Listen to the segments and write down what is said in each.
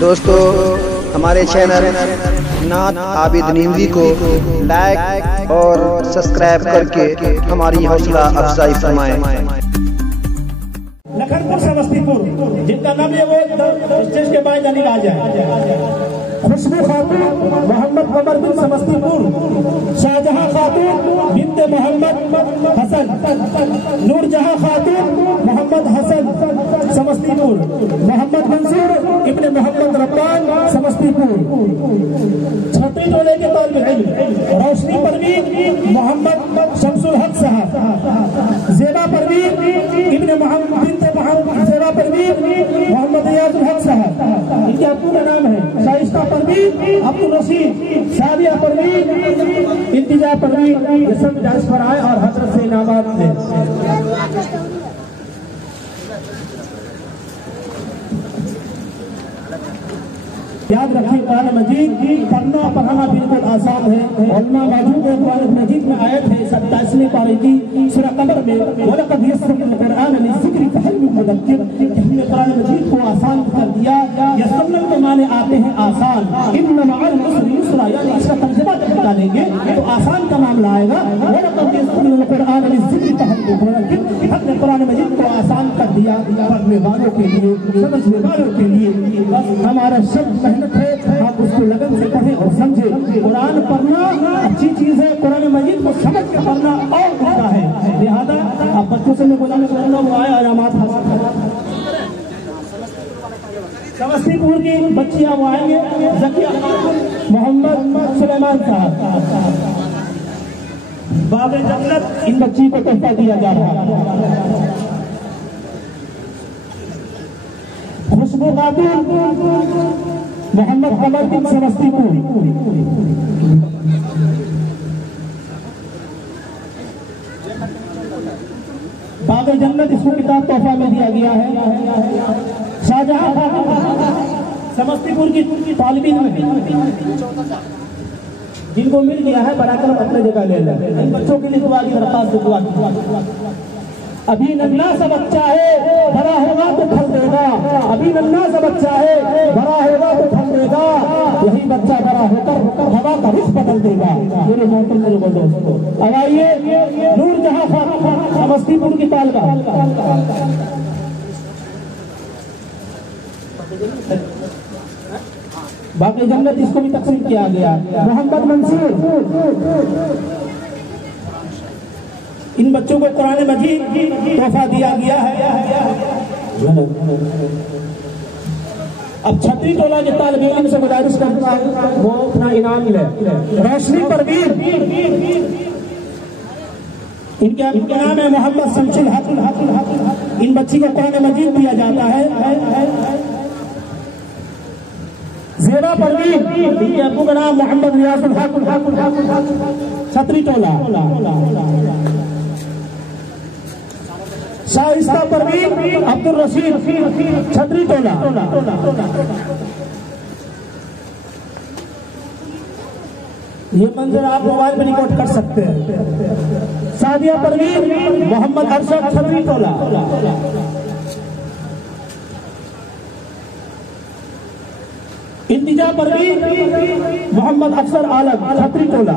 دوستو ہمارے چینل نعت عابد نیندوی کو لائک اور سبسکرائب کر کے ہماری حوصلہ افزائی فرمائیں۔ لکھنپور سمستی پور جن کا نام ہے وہ اسٹیج کے بعد نہیں آ جائے۔ خوشبو خاتون محمد قمر بن سمستی پور، شاہجہاں خاتون بنت محمد حسن، نور جہاں خاتون محمد حسن سمستی پور، محمد منصور ابن محمد ربان سمستی پور، چھتری ٹولے کے طالب علم روشنی پروین محمد شمس الحق صاحب، زیبا پروین ابن محمد بنت محمد زیبا پروین محمد ریاض الحق صاحب، ان کا پورا نام ہے شائستہ پروین عبد الرشید، شادیہ پروین، انتجا پروین، یہ سب جائز پر آئے اور حضرت سے انعامات دیں۔ یاد رکھیے قرآن مجید پڑھنا اور پڑھانا بالکل آسان ہے۔ علماء موجود ہیں، قرآن مجید میں آیت ہے 27ویں پارے کی سورہ قمر میں وَلَقَدْ يَسَّرْنَا الْقُرْآنَ لِلذِّكْرِ فَهَلْ مِن مُّدَّكِرٍ، کہ ہم نے قرآن مجید کو آسان کر دیا۔ یسرنا کے معنی آتے ہیں آسان، اِنَّ مَعَ الْعُسْرِ یُسْرًا، یعنی اس کا ترجمہ جب نکالیں گے تو آسان کا معاملہ آئے گا۔ وَلَقَدْ يَسَّرْنَا الْقُرْآنَ لِلذِّكْرِ فَهَلْ مِن مُّدَّكِرٍ، ہم نے قرآن مجید کو آسان کر دیا پڑھنے والوں کے لیے، سمجھنے والوں کے لیے۔ بس ہمارا شب محنت ہے، آپ اس کو لگن سے پڑھیں اور سمجھیں۔ قرآن پڑھنا اچھی چیز ہے، قرآن مجید کو سمجھ کے پڑھنا اور اچھا ہے۔ لہذا آپ بچوں سے میں بولا وہ آئے علامات حاصل کریں۔ سمستی پور کی بچیاں وہ آئیں گے، ذکیہ محمد سلیمان صاحب، باب جنت ان بچی کو تحفہ دیا جا رہا ہے۔ خوشبو خاتون محمد قمر بن سمستی پور، باب جنت اس کو کتاب تحفہ میں دیا گیا ہے۔ شاہجہاں سمستی پور کی طالب علم جن کو مل گیا ہے برا کر اپنے جگہ لے لیں، ان بچوں کے لیے دعا کی درخواست سے دعا کی۔ ابھی ننھا سا بچہ ہے، بڑا ہوگا تو پھل دے گا، ابھی ننھا سا بچہ ہے، بڑا ہوگا تو پھل دے گا، یہی بچہ بڑا ہو کر ہوا کا رخ بدل دے گا۔ میرے محترم بزرگوں دوستو، اب آئیے نور جہاں خاتون سمستی پور کی طالبہ، باقی جنت اس کو بھی تقسیم کیا گیا۔ محمد منصور، ان بچوں کو قرآن مجید تحفہ دیا گیا ہے۔ اب چھتری ٹولہ کے طالب علم سے گزارش کرتا ہوں وہ اپنا انعام لے۔ روشنی پروین، ان کا نام ہے محمد شمس الحق، ان بچی کو قرآن مجید دیا جاتا ہے۔ زیبا پروین، ان کے ابو کا نام محمد ریاض الحق، چھتری ٹولہ۔ شائستہ پروین عبد الرشید، چھتری ٹولہ۔ یہ منظر آپ موبائل میں ریکارڈ کر سکتے ہیں۔ سعدیہ پروین محمد ارشد، چھتری ٹولہ۔ انتجا پروین محمد افسر عالم، چھتری ٹولہ۔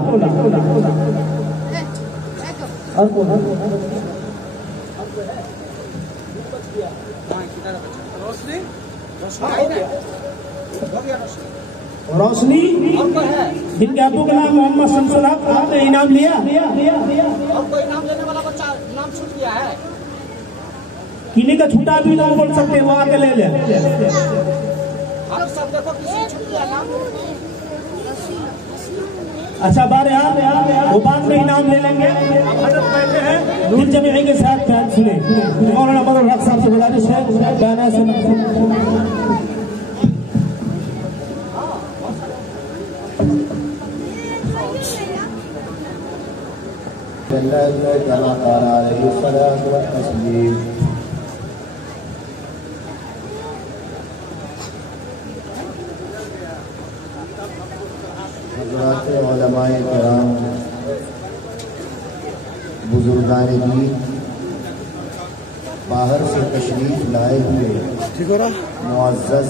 روشنی جن کے ابو کا نام محمد شمس الحق، آپ نے انعام لیا؟ آپ کو انعام لینے والا بچہ نام چھوٹ گیا ہے، کنہیں کا چھوٹا بھی نام بول سکتے ہیں، وہ آ کے لے لیں۔ آپ سب دیکھو کسی چھوٹ گیا نام۔ اچھا بہرحال وہ بعد میں انعام لے لیں گے۔ حضرت بیٹھے ہیں، دل جمعی کے ساتھ بیان سنیں۔ مولانا بدر الحق صاحب سے گزارش ہے بیان سنیں۔ حضرات علماء کرام، بزرگان دین، باہر سے تشریف لائے ہوئے معزز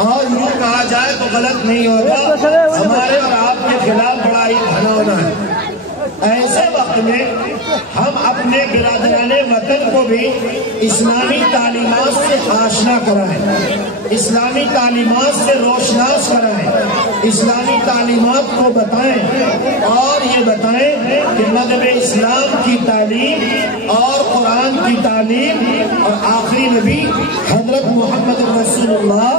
اور یوں کہا جائے تو غلط نہیں ہوگا، ہمارے اور آپ کے خلاف بڑا ہی گھناؤنا ہے۔ ایسے وقت میں ہم اپنے برادران وطن کو بھی اسلامی تعلیمات سے آشنا کرائیں، اسلامی تعلیمات سے روشناس کرائیں، اسلامی تعلیمات کو بتائیں اور یہ بتائیں کہ مذہب اسلام کی تعلیم اور قرآن کی تعلیم اور آخری نبی حضرت محمد رسول اللہ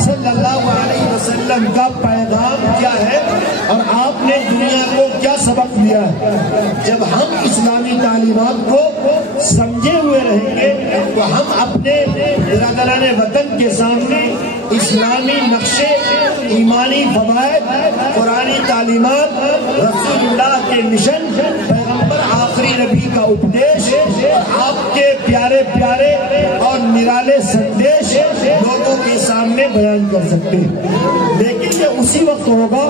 صلی اللہ علیہ وسلم کا پیغام کیا ہے اور آپ نے دنیا کو کیا سبق دیا ہے۔ جب ہم اسلامی تعلیمات کو سمجھے ہوئے رہیں گے تو ہم اپنے برادران وطن کے سامنے اسلامی نقشے، ایمانی فوائد، قرآنی تعلیمات، رسول اللہ کے مشن، پیغمبر آخری نبی کا اپدیش، آپ کے پیارے پیارے اور نرالے سندیش لوگوں کے سامنے بیان کر سکتے ہیں۔ لیکن یہ اسی وقت ہوگا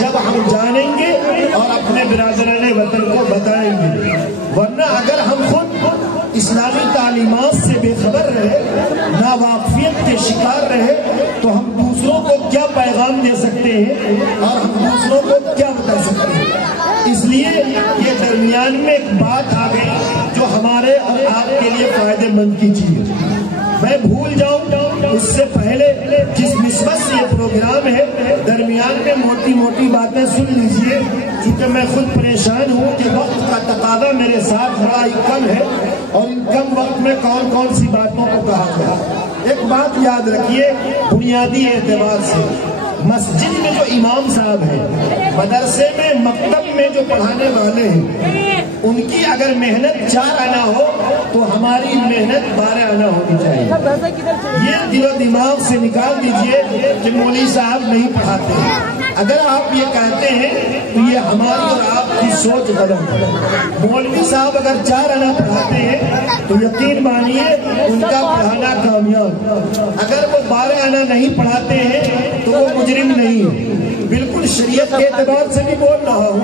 جب ہم جانیں گے اور اپنے برادران وطن کو بتائیں گے، ورنہ اگر ہم خود اسلامی تعلیمات سے بے خبر رہے، ناواقفیت کے شکار رہے، تو ہم دوسروں کو کیا پیغام دے سکتے ہیں اور ہم دوسروں کو کیا بتا سکتے ہیں۔ اس لیے یہ درمیان میں ایک بات آ گئی جو ہمارے اور آپ کے لیے فائدہ مند کی چیز ہے۔ میں بھول جاؤں اس سے پہلے جس نسبت سے یہ پروگرام ہے، درمیان میں موٹی موٹی باتیں سن لیجئے، چونکہ میں خود پریشان ہوں کہ وقت کا تقاضا میرے ساتھ بڑا ہی کم ہے اور ان کم وقت میں کون کون سی باتوں کو کہا گیا۔ ایک بات یاد رکھیے بنیادی اعتبار سے، مسجد میں جو امام صاحب ہیں، مدرسے میں، مکتب میں جو پڑھانے والے ہیں، ان کی اگر محنت 4 آنا ہو تو ہماری محنت 12 آنا ہونی چاہیے۔ یہ دل و دماغ سے نکال دیجئے کہ مولوی صاحب نہیں پڑھاتے۔ اگر آپ یہ کہتے ہیں تو یہ ہماری اور آپ کی سوچ غلط ہے۔ مولوی صاحب اگر 4 آنا پڑھاتے ہیں تو یقین مانیے ان کا پڑھانا کامیاب۔ اگر وہ 12 آنا نہیں پڑھاتے ہیں تو وہ مجرم نہیں ہے۔ بالکل شریعت کے اعتبار سے بھی بول رہا ہوں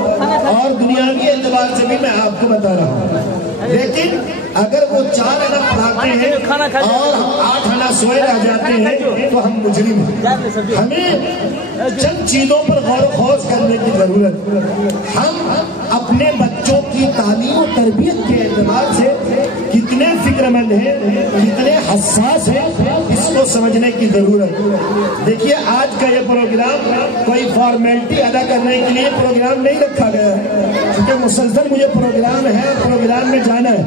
اور دنیاوی اعتبار سے بھی میں آپ کو بتا رہا ہوں۔ لیکن اگر وہ 4 آنا پڑھاتے ہیں اور ہم 8 آنا سوئے رہ جاتے ہیں تو ہم مجرم ہیں۔ ہمیں چند چیزوں پر غور و خوض کرنے کی ضرورت ہے۔ ہم اپنے بچوں کی تعلیم و تربیت کے اعتبار سے کتنے فکر مند ہیں، کتنے حساس ہیں، اس کو سمجھنے کی ضرورت ہے۔ دیکھیے آج کا یہ پروگرام کوئی فارمیلٹی ادا کرنے کے لیے پروگرام نہیں رکھا گیا ہے، کیونکہ مسلسل مجھے پروگرام ہے، پروگرام میں جانا ہے،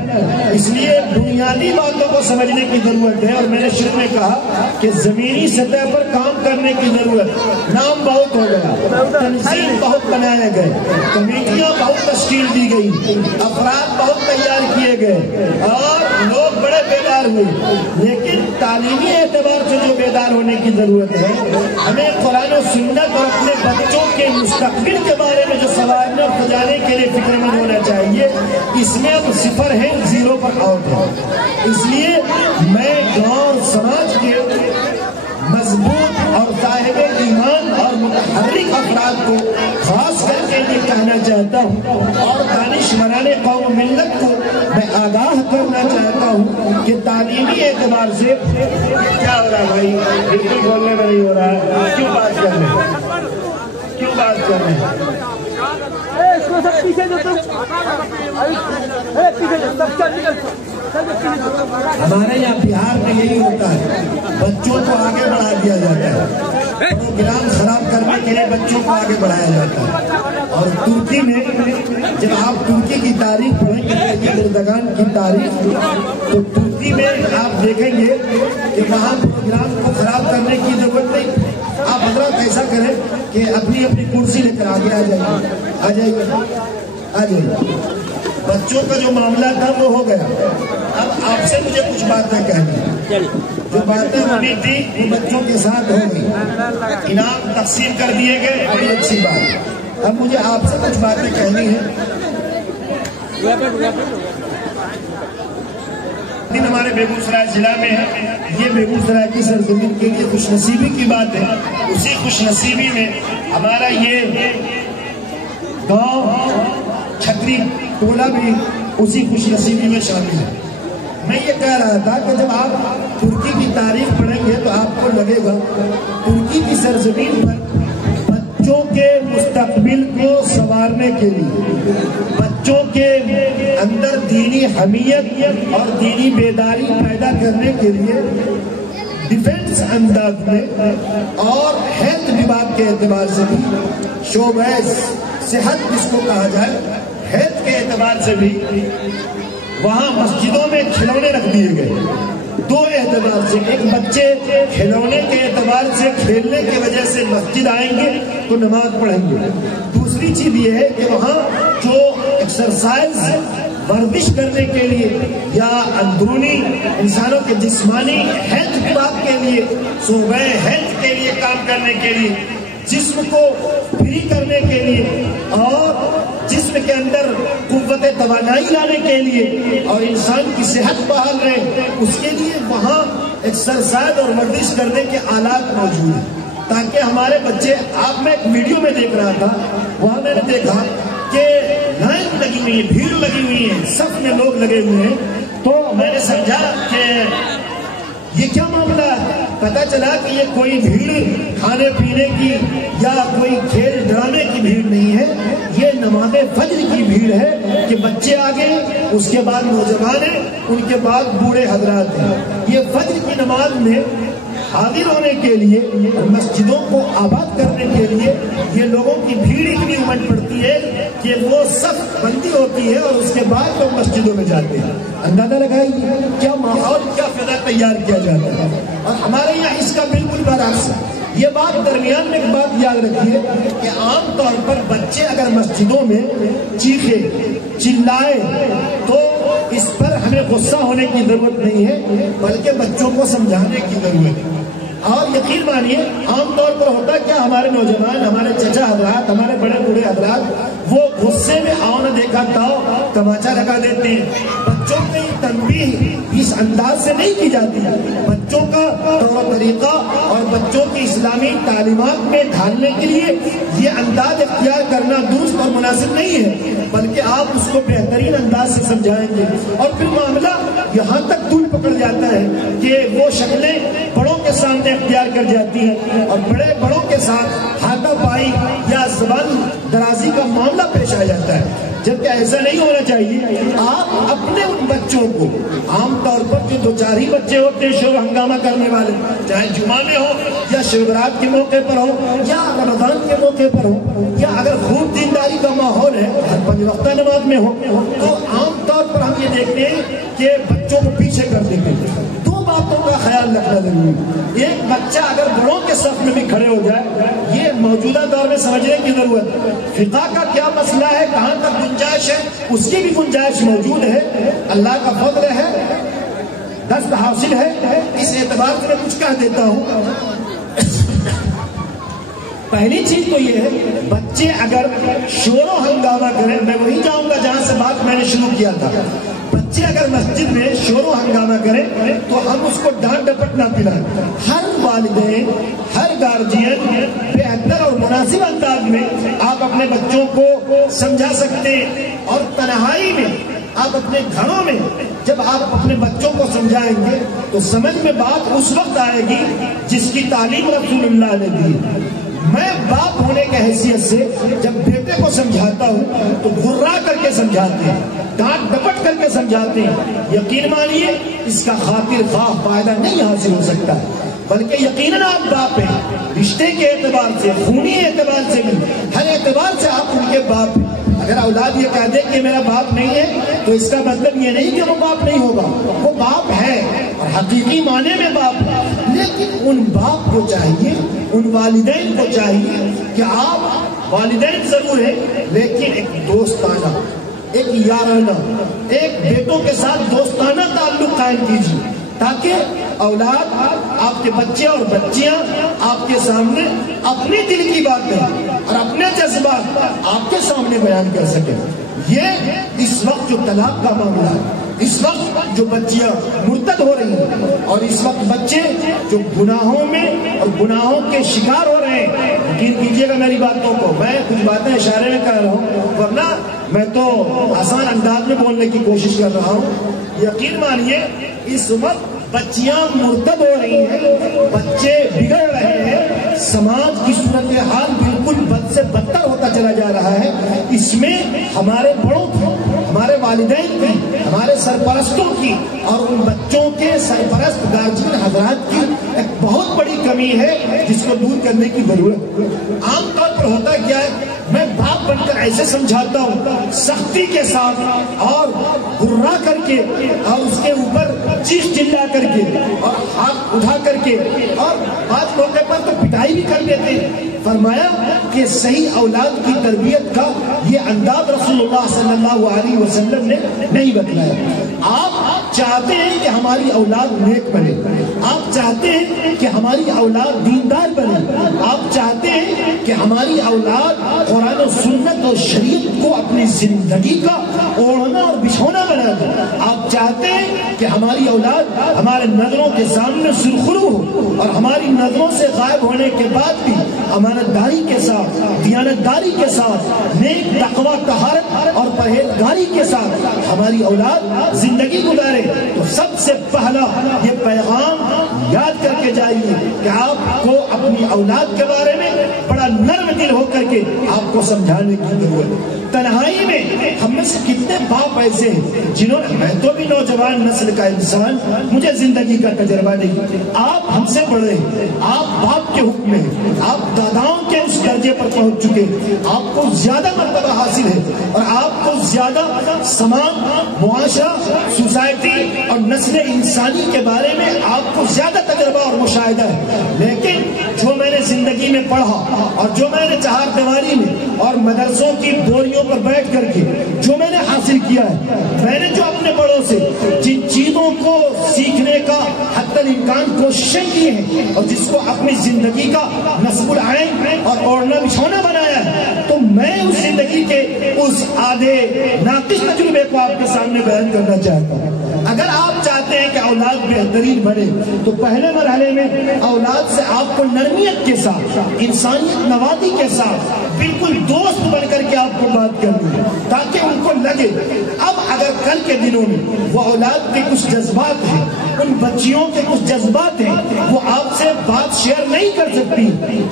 اس لیے بنیادی باتوں کو سمجھنے کی ضرورت ہے۔ اور میں نے شروع میں کہا کہ زمینی سطح پر کام کرنے کی ضرورت۔ نام بہت ہو گیا، تنظیم بہت بنائے گئے، کمیٹیاں بہت تشکیل دی گئی، افراد بہت تیار کیے گئے اور لوگ بڑے بیدار ہوئے، لیکن تعلیمی اعتبار سے جو بیدار ہونے کی ضرورت ہے، ہمیں قرآن و سنت اور اپنے بچوں کے مستقبل کے بارے میں جو سوالنے اور سجانے کے لیے فکر مند ہونا چاہیے، اس میں اب 0 ہے، 0 پر آؤٹ ہے۔ اس لیے میں گاؤں سماج کے مضبوط اور صاحب ایمان اور متحرک افراد کو خاص کر کے یہ کہنا چاہتا ہوں اور دانشوران قوم ملت کو میں آگاہ کرنا چاہتا ہوں کہ تعلیمی اعتبار سے کیا ہو رہا ہے بھائی، بالکل بولنے میں نہیں ہو رہا ہے، کیوں بات کر رہے ہیں، کیوں بات کر رہے ہیں؟ ہمارے یہاں بہار میں یہی ہوتا ہے، بچوں کو آگے بڑھا دیا جاتا ہے، پروگرام خراب کرنے کے لیے بچوں کو آگے بڑھایا جاتا ہے۔ اور ترکی میں جب آپ ترکی کی تاریخ پڑھیں گے، اردگان کی تاریخ، تو ترکی میں آپ دیکھیں گے کہ وہاں پروگرام کو خراب کرنے کی ضرورت نہیں۔ آپ حضرات ایسا کریں کہ اپنی اپنی کرسی لے کر آگے آ جائیے۔ بچوں کا جو معاملہ تھا وہ ہو گیا، اب آپ سے مجھے کچھ باتیں کہنی ہیں۔ جو باتیں ہونی تھی وہ بچوں کے ساتھ ہو گئی، انعام تقسیم کر دیے گئے، بڑی اچھی بات۔ اب مجھے آپ سے کچھ باتیں کہنی ہیں۔ دن ہمارے بیگوسرائے ضلع میں ہے، یہ بیگوسرائے کی سرزمین کے لیے خوش نصیبی کی بات ہے۔ اسی خوش نصیبی میں ہمارا یہ گاؤں چھتری ٹولہ بھی اسی خوش نصیبی میں شامل ہے۔ میں یہ کہہ رہا تھا کہ جب آپ ترکی کی تاریخ پڑھیں گے تو آپ کو لگے گا ترکی کی سرزمین پر بچوں کے مستقبل کو سنوارنے کے لیے، بچوں کے اندر دینی حمیت اور دینی بیداری پیدا کرنے کے لیے ڈیفنس انداز میں اور ہیلتھ وبھاگ کے اعتبار سے بھی، شعبہ صحت جس کو کہا جائے، ہیلتھ کے اعتبار سے بھی وہاں مسجدوں میں کھلونے رکھ دیے گئے۔ دو اعتبار سے، ایک بچے کھلونے کے اعتبار سے کھیلنے کی وجہ سے مسجد آئیں گے تو نماز پڑھیں گے، دوسری چیز یہ ہے کہ وہاں جو ایکسرسائز ورزش کرنے کے لیے یا اندرونی انسانوں کے جسمانی ہیلتھ وبھاگ کے لیے، صوبہ ہیلتھ کے لیے کام کرنے کے لیے، جسم کو فری کرنے کے لیے اور جسم کے اندر قوت توانائی لانے کے لیے اور انسان کی صحت بحال رہے، اس کے لیے وہاں ایکسرسائز اور ورزش کرنے کے آلات موجود ہیں تاکہ ہمارے بچے، آپ میں ایک ویڈیو میں دیکھ رہا تھا، وہاں میں نے دیکھا کہ لائن لگی ہوئی ہے، بھیڑ لگی ہوئی ہے، صف میں لوگ لگے ہوئے ہیں، تو میں نے سمجھا کہ یہ کیا معاملہ ہے؟ پتا چلا کہ یہ کوئی بھیڑ کھانے پینے کی یا کوئی کھیل ڈرامے کی بھیڑ نہیں ہے، یہ نماز فجر کی بھیڑ ہے کہ بچے آگے، اس کے بعد نوجوان ہیں، ان کے بعد بوڑھے حضرات ہیں۔ یہ فجر کی نماز میں حاضر ہونے کے لیے، مسجدوں کو آباد کرنے کے لیے یہ لوگوں کی بھیڑ اتنی امٹ پڑتی ہے کہ وہ صف بندی ہوتی ہے اور اس کے بعد لوگ مسجدوں میں جاتے ہیں۔ اندازہ لگائیے کیا ماحول، کیا فضا تیار کیا جاتا ہے، اور ہمارے یہاں اس کا بالکل برعکس ہے۔ یہ بات درمیان میں ایک بات یاد رکھیے کہ عام طور پر بچے اگر مسجدوں میں چیخے چلائے تو اس پر ہمیں غصہ ہونے کی ضرورت نہیں ہے، بلکہ بچوں کو سمجھانے کی ضرورت ہے۔ اور یقین مانیے عام طور پر ہوتا ہے کیا، ہمارے نوجوان، ہمارے چچا حضرات، ہمارے بڑے بوڑھے حضرات وہ غصے میں آؤ نہ دیکھا تاؤ تماچا لگا دیتے ہیں۔ بچوں کی تنبیہ اس انداز سے نہیں کی جاتی، بچوں کا طور طریقہ اور بچوں کی اسلامی تعلیمات میں ڈھالنے کے لیے یہ انداز اختیار کرنا درست اور مناسب نہیں ہے، بلکہ آپ اس کو بہترین انداز سے سمجھائیں گے۔ اور پھر معاملہ یہاں تک دل پکڑ جاتا ہے کہ وہ شکلیں بڑوں کے سامنے اختیار کر جاتی ہیں اور بڑوں کے ساتھ ہاتھا پائی یا زبان درازی کا معاملہ پیش آ جاتا ہے، جبکہ ایسا نہیں ہونا چاہیے۔ آپ اپنے ان بچوں کو، عام طور پر جو دو چار ہی بچے ہوتے ہیں شور ہنگامہ کرنے والے، چاہے جمعہ میں ہو یا شیورات کے موقع پر ہو یا رمضان کے موقع پر ہو، یا اگر خوب دینداری کا ماحول ہے ہر پنج وقتہ نماز میں ہو، تو عام طور پر ہم یہ دیکھتے ہیں کہ بچوں کو پیچھے کر دیتے ہیں۔ دو باتوں کا خیال رکھنا ضروری ہے، ایک بچہ اگر بڑوں کے صف میں بھی کھڑے ہو جائے، یہ موجودہ دور میں سمجھنے کی ضرورت ہے۔ فقہ کا کیا مسئلہ ہے، کہاں تک گنجائش ہے، اس کی بھی گنجائش موجود ہے، اللہ کا فضل ہے، دست حاصل ہے۔ اس اعتبار سے میں کچھ کہہ دیتا ہوں۔ پہلی چیز تو یہ ہے، بچے اگر شور و ہنگامہ کریں، میں وہیں جاؤں گا جہاں سے بات میں نے شروع کیا تھا، بچے اگر مسجد میں شور و ہنگامہ کریں تو ہم اس کو ڈانٹ ڈپٹ نہ پلائیں۔ ہر والدین، ہر گارجین بہتر اور مناسب انداز میں آپ اپنے بچوں کو سمجھا سکتے ہیں، اور تنہائی میں آپ اپنے گھروں میں جب آپ اپنے بچوں کو سمجھائیں گے تو سمجھ میں بات اس وقت آئے گی جس کی تعلیم رسول اللہ نے دی۔ میں باپ ہونے کی حیثیت سے جب بیٹے کو سمجھاتا ہوں تو گرا کر کے سمجھاتے ہیں، ڈانٹ ڈپٹ کر کے سمجھاتے ہیں۔ یقین مانیے اس کا خاطر خواہ فائدہ نہیں حاصل ہو سکتا، بلکہ یقیناً آپ باپ ہیں، رشتے کے اعتبار سے، خونی اعتبار سے بھی، ہر اعتبار سے آپ ان کے باپ ہیں۔ اگر اولاد یہ کہہ دے کہ میرا باپ نہیں ہے تو اس کا مطلب یہ نہیں کہ وہ باپ نہیں ہوگا، وہ باپ ہے اور حقیقی معنی میں باپ ہے۔ لیکن ان باپ کو چاہیے، ان والدین کو چاہیے کہ آپ والدین ضرور ہیں لیکن ایک دوستانہ، ایک یارانہ، ایک بیٹوں کے ساتھ دوستانہ تعلق قائم کیجیے تاکہ اولاد، آپ کے بچے اور بچیاں آپ کے سامنے اپنی دل کی بات کریں اور اپنے جذبات آپ کے سامنے بیان کر سکیں۔ یہ اس وقت جو طلاق کا معاملہ ہے، اس وقت جو بچیاں مرتد ہو رہی ہیں اور اس وقت بچے جو گناہوں میں اور گناہوں کے شکار ہو رہے ہیں، یقین کیجئے گا میری باتوں کو، میں کچھ باتیں اشارے میں کر رہا ہوں، ورنہ میں تو آسان انداز میں بولنے کی کوشش کر رہا ہوں۔ یقین مانیے اس وقت بچیاں مرتد ہو رہی ہیں، بچے بگڑ رہے ہیں، سماج کی صورتحال بالکل بد سے بدتر ہوتا چلا جا رہا ہے۔ اس میں ہمارے بڑوں کی، ہمارے والدین کی، ہمارے سرپرستوں کی اور ان بچوں کے سرپرست گارجین حضرات کی ایک بہت بڑی کمی ہے جس کو دور کرنے کی ضرورت ہے۔ عام طور پر ہوتا کیا ہے، میں باپ بن کر ایسے سمجھاتا ہوں سختی کے ساتھ اور گرا کر کے اور اس کے اوپر چیخ چلا کر کے اور ہاتھ اٹھا کر کے اور بعض موقع پر تو پٹائی بھی کر دیتے ہیں۔ فرمایا کہ صحیح اولاد کی تربیت کا یہ انداز رسول اللہ صلی اللہ علیہ وسلم نے نہیں بتلایا۔ آپ چاہتے ہیں کہ ہماری اولاد نیک بنے، آپ چاہتے ہیں کہ ہماری اولاد دیندار بنے، آپ چاہتے ہیں کہ ہماری اولاد قرآن و سنت اور شریعت کو اپنی زندگی کا اوڑھنا اور بچھونا بنا دے، آپ چاہتے ہیں کہ ہماری اولاد ہمارے نظروں کے سامنے سرخرو ہو اور ہماری نظروں سے غائب ہونے کے بعد بھی امانت داری کے ساتھ، دیانت داری کے ساتھ، نیک تقوی طہارت اور پرہیزگاری کے ساتھ ہماری اولاد زندگی گزارے۔ تو سب سے پہلا یہ پیغام یاد کر کے جائیے کہ آپ کو اپنی اولاد کے بارے میں بڑا نرم دل ہو کر کے آپ کو سمجھانے کی ضرورت ہے۔ تنہائی میں ہم میں سے کتنے باپ ایسے ہیں جنہوں نے، میں تو بھی نوجوان نسل کا انسان، مجھے زندگی کا تجربہ نہیں، آپ ہم سے بڑے ہیں، آپ باپ کے حکم میں ہیں، آپ داداؤں کے اس درجے پر پہنچ چکے، آپ کو زیادہ مرتبہ حاصل ہے اور آپ کو زیادہ سماج، معاشرہ، سوسائٹی اور نسل انسانی کے بارے میں آپ کو زیادہ تجربہ اور مشاہدہ ہے۔ لیکن جو میں نے زندگی میں پڑھا اور جو میں نے چہار دیواری میں اور مدرسوں کی بوریوں پر بیٹھ کر کے جو میں نے حاصل کیا ہے، میں نے جو اپنے بڑوں سے جن چیزوں کو سیکھنے کا حتی الامکان کوششیں کی ہیں اور جس کو اپنی زندگی کا نصب العین اور اوڑھنا بچھونا بنایا ہے، تو میں اس زندگی کے اس آدھے ناقص تجربے کو آپ کے سامنے بیان کرنا چاہتا ہوں۔ اگر آپ چاہتے ہیں کہ اولاد بہترین بنے تو پہلے مرحلے میں اولاد سے آپ کو نرمیت کے ساتھ، انسانیت نوازی کے ساتھ بالکل دوست بن کر کے آپ کو بات کرنی ہے، تاکہ ان کو لگے اب اگر کل کے دنوں میں وہ اولاد کے کچھ جذبات ہیں، ان بچیوں کے کچھ جذبات ہیں، وہ آپ سے بات شیئر نہیں کر سکتی،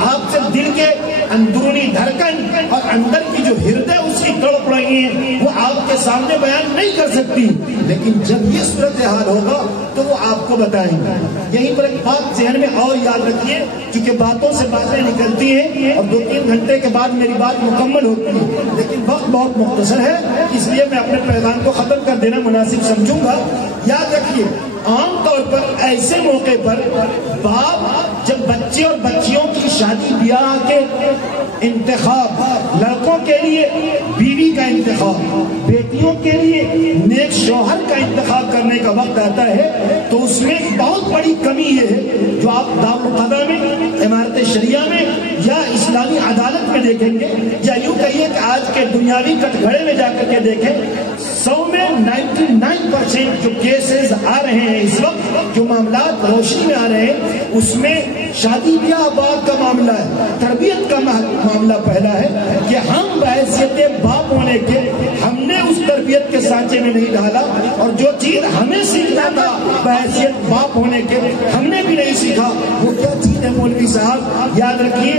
آپ سے دل کے اندرونی دھڑکن اور اندر کی جو ہردے اس کی تڑپ رہی ہیں وہ آپ کے سامنے بیان نہیں کر سکتی، لیکن جب یہ صورتحال ہوگا تو وہ آپ کو بتائیں گے۔ یہیں پر ایک بات ذہن میں اور یاد رکھیے، کیونکہ باتوں سے باتیں نکلتی ہیں اور 2-3 گھنٹے کے بعد میری بات مکمل ہوتی ہے، لیکن وقت بہت مختصر ہے، اس لیے میں اپنے پیغام کو ختم کر دینا مناسب سمجھوں گا۔ یاد رکھیے، عام طور پر ایسے موقع پر باپ جب بچے اور بچیوں کی شادی بیاہ کے انتخاب، لڑکوں کے لیے بیوی کا انتخاب، بیٹیوں کے لیے نیک شوہر کا انتخاب کرنے کا وقت آتا ہے تو اس میں بہت بڑی کمی یہ ہے جو آپ دارالقضا میں، عمارت شریعہ میں یا اسلامی عدالت میں دیکھیں گے، یا یوں کہیے کہ آج کے دنیاوی کٹ گھڑے میں جا کر کے دیکھیں، 100 میں 99% جو کیسز آ رہے ہیں اس وقت، جو معاملات روشنی میں آ رہے ہیں، اس میں شادی بیاہ بعد کا معاملہ ہے، تربیت کا معاملہ پہلا ہے کہ ہم بحیثیت باپ ہونے کے ہم نے اس تربیت کے سانچے میں نہیں ڈالا، اور جو چیز ہمیں سیکھنا تھا بحیثیت باپ ہونے کے ہم نے بھی نہیں سیکھا، وہ کیا چیز ہے مولوی صاحب؟ یاد رکھیے،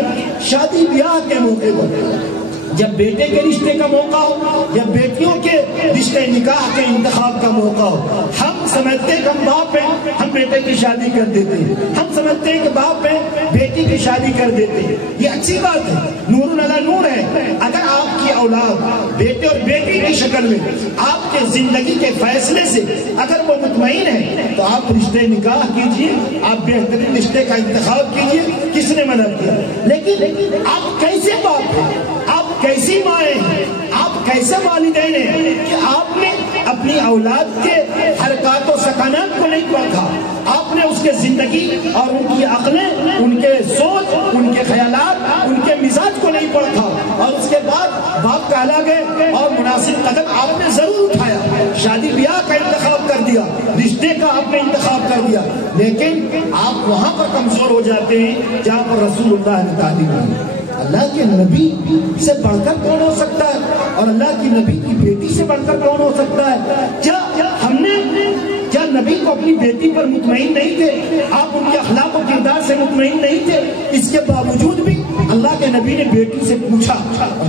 شادی بیاہ کے موقع پر جب بیٹے کے رشتے کا موقع ہو یا بیٹیوں کے رشتے نکاح کے انتخاب کا موقع ہو، ہم سمجھتے ہیں کہ ہم باپ ہیں، ہم بیٹے کی شادی کر دیتے ہیں، ہم سمجھتے ہیں کہ باپ ہیں، بیٹی کی شادی کر دیتے ہیں۔ یہ اچھی بات ہے، نور علی نور ہے۔ اگر آپ کی اولاد بیٹے اور بیٹی کی شکل میں آپ کے زندگی کے فیصلے سے اگر وہ مطمئن ہے تو آپ رشتے نکاح کیجئے، آپ بہترین رشتے کا انتخاب کیجئے، کس نے منع کیا؟ لیکن آپ کیسے باپ ہیں، آپ کیسی مائیں ہیں، آپ کیسے والدین ہیں کہ آپ نے اپنی اولاد کے حرکات و سکنات کو نہیں پرکھا، آپ نے اس کے زندگی اور ان کی عقلیں، ان کے سوچ، ان کے خیالات، ان کے مزاج کو نہیں پرکھا، اور اس کے بعد باپ کہلا گئے اور مناسب قدم آپ نے ضرور اٹھایا، شادی بیاہ کا انتخاب کر دیا، رشتے کا آپ نے انتخاب کر دیا، لیکن آپ وہاں پر کمزور ہو جاتے ہیں جہاں پر رسول اللہ نے تعلیم دی۔ اللہ کے نبی سے بڑھ کر کون ہو سکتا ہے؟ اور اللہ کی نبی کی بیٹی سے بڑھ کر کون ہو سکتا ہے؟ کیا نبی کو اپنی بیٹی پر مطمئن نہیں تھے؟ آپ ان کے اخلاق و کردار سے مطمئن نہیں تھے؟ اس کے باوجود بھی اللہ کے نبی نے بیٹی سے پوچھا،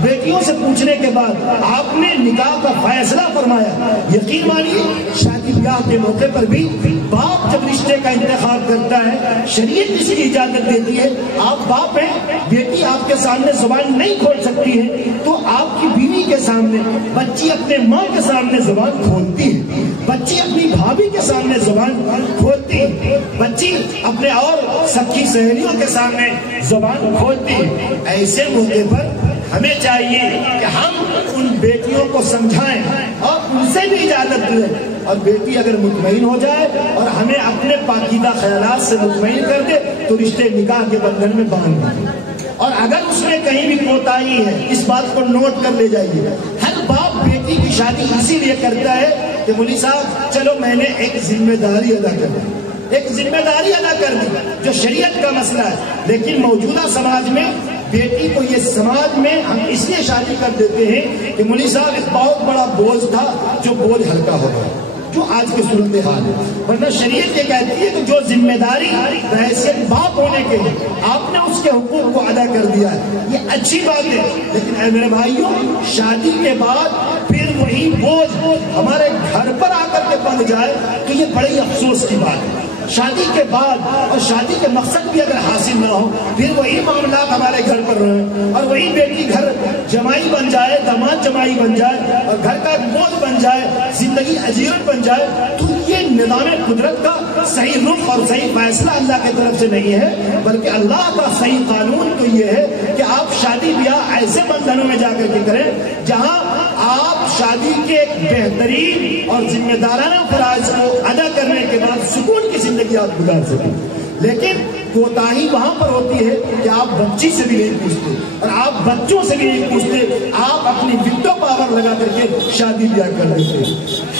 بیٹیوں سے پوچھنے کے بعد آپ نے نکاح کا فیصلہ فرمایا۔ یقین مانیے شادی بیاہ کے موقع پر بھی باپ جب رشتے کا انتخاب کرتا ہے، شریعت اس کی اجازت دیتی ہے، آپ باپ ہیں، بیٹی آپ کے سامنے زبان نہیں کھول سکتی ہے تو آپ کی بیوی کے سامنے، بچی اپنے ماں کے سامنے زبان کھولتی ہے، بچی اپنی بھابھی کے سامنے زبان کھولتی ہے، بچی اپنے اور سکی سہیلیوں کے سامنے زبان کھولتی ہے۔ ایسے موقع پر ہمیں چاہیے کہ ہم ان بیٹیوں کو سمجھائیں اور ان سے بھی اجازت دیں، اور بیٹی اگر مطمئن ہو جائے اور ہمیں اپنے پاکیزہ خیالات سے مطمئن کر دے تو رشتے نکاح کے بندھن میں باندھ دیں۔ اور اگر اس میں کہیں بھی کوتاہی ہے، اس بات کو نوٹ کر لے جائیے، ہر باپ بیٹی کی شادی اسی لیے کرتا ہے کہ مولوی صاحب چلو میں نے ایک ذمہ داری ادا کر دی، ایک ذمہ داری ادا کر دی جو شریعت کا مسئلہ ہے، لیکن موجودہ سماج میں بیٹی کو یہ سماج میں ہم اس لیے شادی کر دیتے ہیں کہ مولوی صاحب ایک بہت بڑا بوجھ تھا جو بوجھ ہلکا ہو گیا، جو آج کی صورتحال ہے۔ ورنہ شریعت یہ کہتی ہے کہ جو ذمہ داری بحیثیت باپ ہونے کے لیے آپ نے اس کے حقوق کو ادا کر دیا ہے، یہ اچھی بات ہے، لیکن اے میرے بھائیوں شادی کے بعد پھر وہی بوجھ ہمارے گھر پر آ کر کے بندھ جائے تو یہ بڑی افسوس کی بات ہے۔ شادی کے بعد اور شادی کے مقصد بھی اگر حاصل نہ ہو پھر وہی معاملات ہمارے گھر پر رہیں اور وہی بیٹی گھر جمائی بن جائے، داماد جمائی بن جائے اور گھر کا بوجھ بن جائے، زندگی اجیرت بن جائے، تو یہ نظام قدرت کا صحیح رخ اور صحیح فیصلہ اللہ کی طرف سے نہیں ہے، بلکہ اللہ کا صحیح قانون تو یہ ہے کہ آپ شادی بیاہ ایسے بندھنوں میں جا کر کے کریں جہاں آپ شادی کے ایک بہترین اور ذمہ دارانہ فرائض کو ادا کرنے کے بعد سکون کی زندگی آپ گزار سکیں۔ لیکن کوتاہی وہاں پر ہوتی ہے کہ آپ بچی سے بھی نہیں پوچھتے اور آپ بچوں سے بھی نہیں پوچھتے، آپ اپنی وٹو پاور لگا کر کے شادی بیاہ کر دیتے۔